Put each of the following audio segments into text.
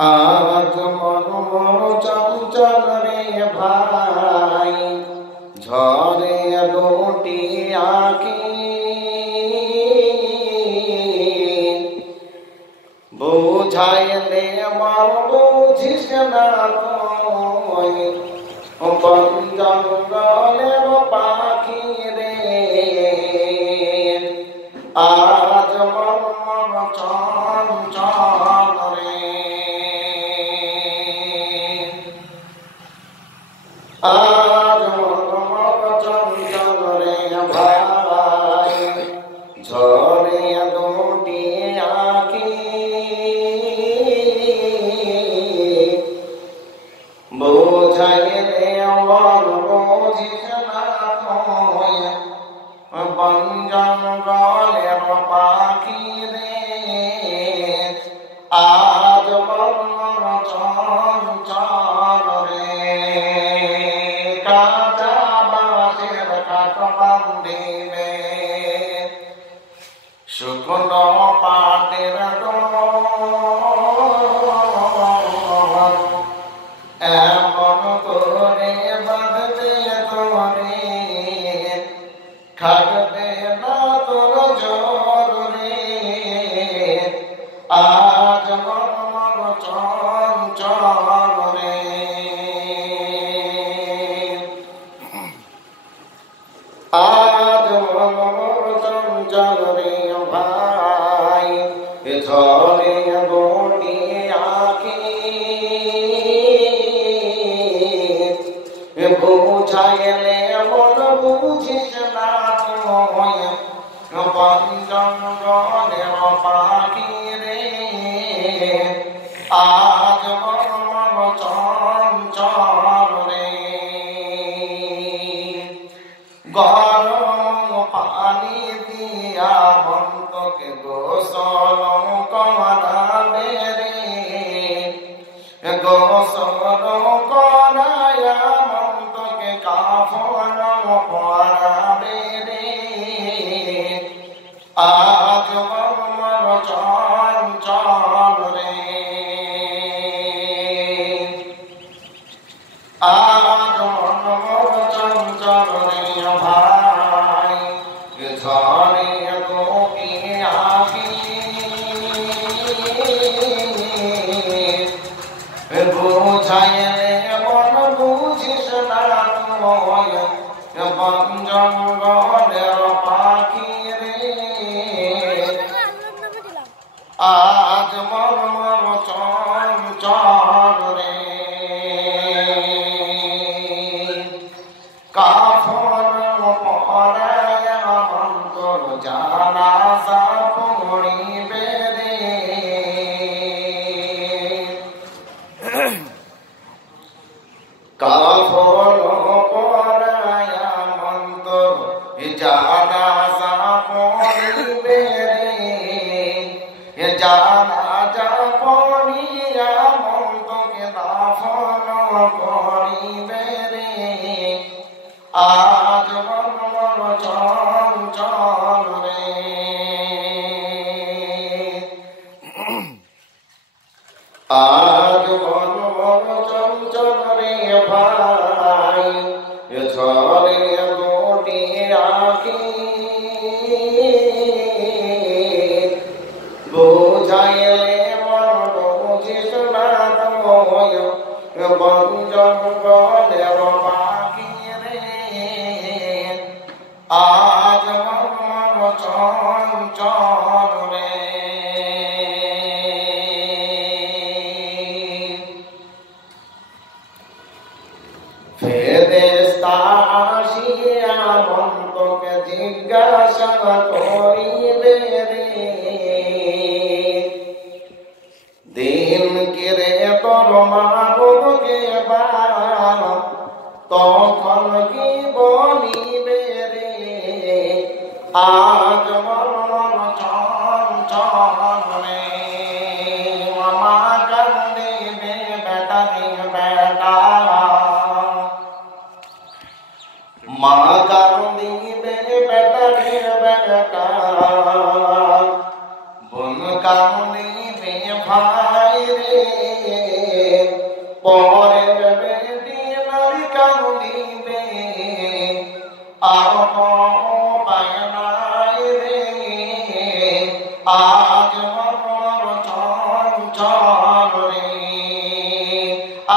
আজ মন চঞ্চল রে ভাই, ঝরে দুটি আঁখি, বুঝাইলে মন বুঝিস না তুই, বন জঙ্গলের পাখি রে। আজ মন চঞ্চল রে, আজ মন চঞ্চল রে ভাই, ঝরে দুটি আঁখি, বুঝাইলে মন বুঝিস না তুই, বন জঙ্গলের পাখি রে। আজ মন চঞ্চল রে, কাঁচা বাঁশের কাঠ বান্ধিবে, শুকনো পাটের ডোর, এমন করে বাঁধবে তোরে, থাকবে না তোর জোর রে। আজ মন চঞ্চল রে, আজ মন চঞ্চল রে ভাই, ঝরে দুটি আঁখি, বুঝাইলে মন বুঝিস না তুই, বন জঙ্গলের পাখি রে। আজ মন চঞ্চল রে, গরম পানি দিয়া মনকে গোসল করাবে রে, গোসল করায়া মনকে কাফন পরাবে রে। আজ মন চঞ্চল রে, আজ মন চঞ্চল রে ভাই, ঝরে দুটি আঁখি, বুঝাইলে মন বুঝিস না তুই, বন জঙ্গলের পাখি রে। আজ মন চঞ্চল রে, কাফন পরায়া অন্তর জানাজা পড়িবে রে। কাফন পরায়া অন্তর জানাজা পড়িবে রে, জানাজা পড়িয়া মনকে দাফন করিবে রে। আজ মন চঞ্চল রে, আজ মন চঞ্চল রে ভাই, ঝরে দুটি আঁখি, বুঝাইলে মন বুঝিস না তুই, বন জঙ্গলের পাখি রে। আজ মন চঞ্চল রে, ফেরেশতা আসিয়া মনকে জিজ্ঞাসা করিবে রে, দিন কেরে তোর মাবুদকে বাপ, তখন কি বলিবে রে। আজ মন চঞ্চল রে, মা কান্দিবে বেটা রে বেটা, মা কান্দিবে বেটা রে বেটা, বোন কান্দিবে ভাই রে। পরে যাবে দিনার কান্দিবে আর পায় নাই রে আজ মর চঞ্চল রে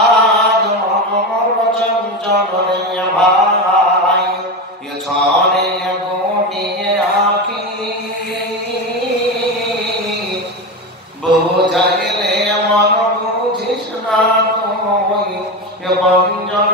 আজ মর চঞ্চল রে ভাই ছড়ে গুটিয়ে আঁকি বুঝাইলে মন বুঝিস না তুই বঞ্জন